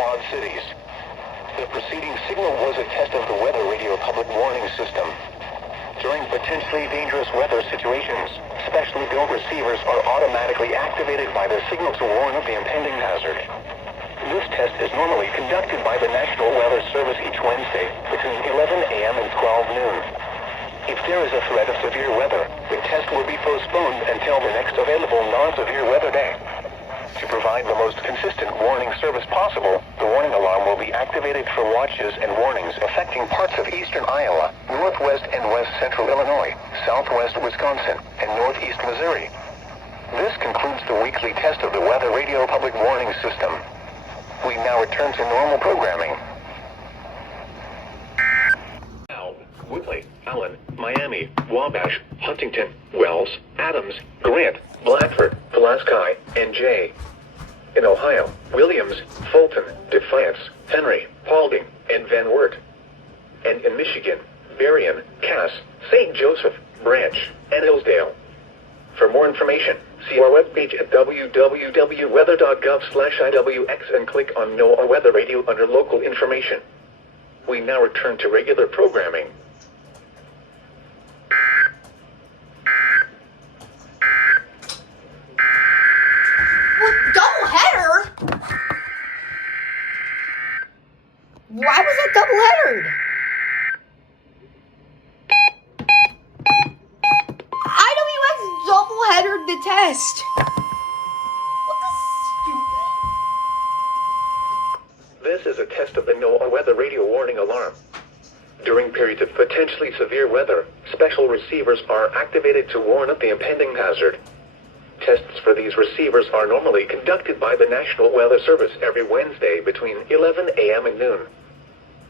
Quad Cities. The preceding signal was a test of the weather radio public warning system. During potentially dangerous weather situations, specially built receivers are automatically activated by the signal to warn of the impending hazard. This test is normally conducted by the National Weather Service each Wednesday between 11 a.m. and 12 noon. If there is a threat of severe weather, the test will be postponed until the next available non-severe weather day. To provide the most consistent warning service possible, the warning alarm will be activated for watches and warnings affecting parts of eastern Iowa, northwest and west central Illinois, southwest Wisconsin, and northeast Missouri. This concludes the weekly test of the Weather Radio Public Warning System. We now return to normal programming. Now, Woodley, Allen, Miami, Wabash, Huntington, Wells, Adams, Grant, Bradford, Pulaski, and Jay. In Ohio, Williams, Fulton, Defiance, Henry, Paulding, and Van Wert. And in Michigan, Berrien, Cass, St. Joseph, Branch, and Hillsdale. For more information, see our webpage at www.weather.gov/IWX and click on NOAA Weather Radio under Local Information. We now return to regular programming. Why was that double-headered? IWX double-headered the test. What the stupid? This is a test of the NOAA Weather Radio Warning Alarm. During periods of potentially severe weather, special receivers are activated to warn of the impending hazard. Tests for these receivers are normally conducted by the National Weather Service every Wednesday between 11 a.m. and noon.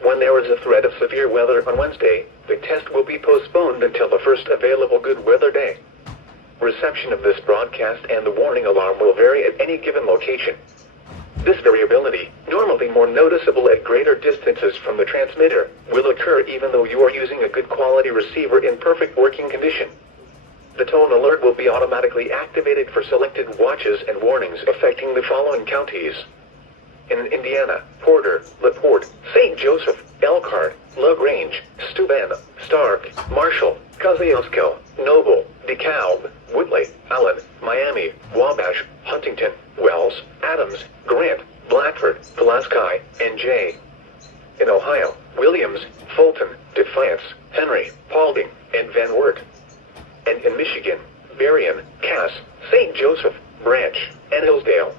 When there is a threat of severe weather on Wednesday, the test will be postponed until the first available good weather day. Reception of this broadcast and the warning alarm will vary at any given location. This variability, normally more noticeable at greater distances from the transmitter, will occur even though you are using a good quality receiver in perfect working condition. The tone alert will be automatically activated for selected watches and warnings affecting the following counties. In Indiana, Porter, LaPorte, St. Joseph, Elkhart, LaGrange, Steuben, Stark, Marshall, Kosciuszko, Noble, DeKalb, Woodley, Allen, Miami, Wabash, Huntington, Wells, Adams, Grant, Bradford, Pulaski, and Jay. In Ohio, Williams, Fulton, Defiance, Henry, Paulding, and Van Wert. And in Michigan, Berrien, Cass, St. Joseph, Branch, and Hillsdale.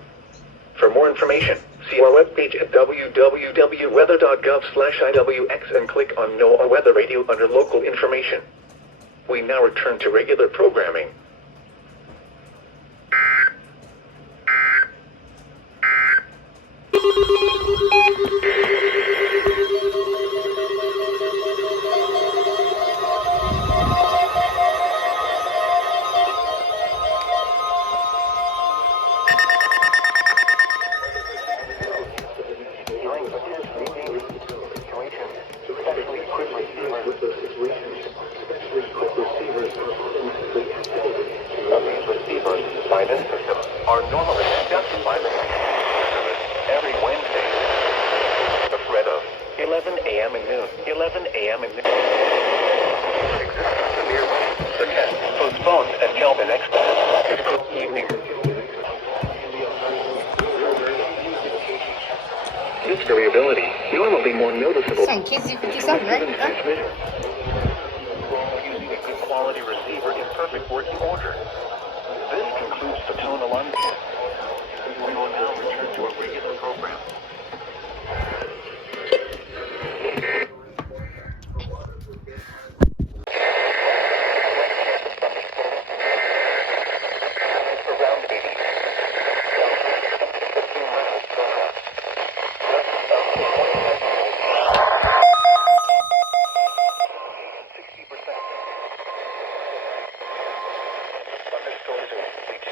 For more information, see our webpage at www.weather.gov/IWX and click on NOAA Weather Radio under Local Information. We now return to regular programming. By this system are normally conducted by the service every Wednesday. The threat of 11 a.m. and noon, 11 a.m. and noon. Existing severe winds. The test postponed until the next evening. This variability, normally more noticeable. Saying KZ57, right? Using a good quality receiver in perfect working order. This concludes the tone alarm test. We will now return to a regular program. Around 80. Thunderstorms are weekly 10.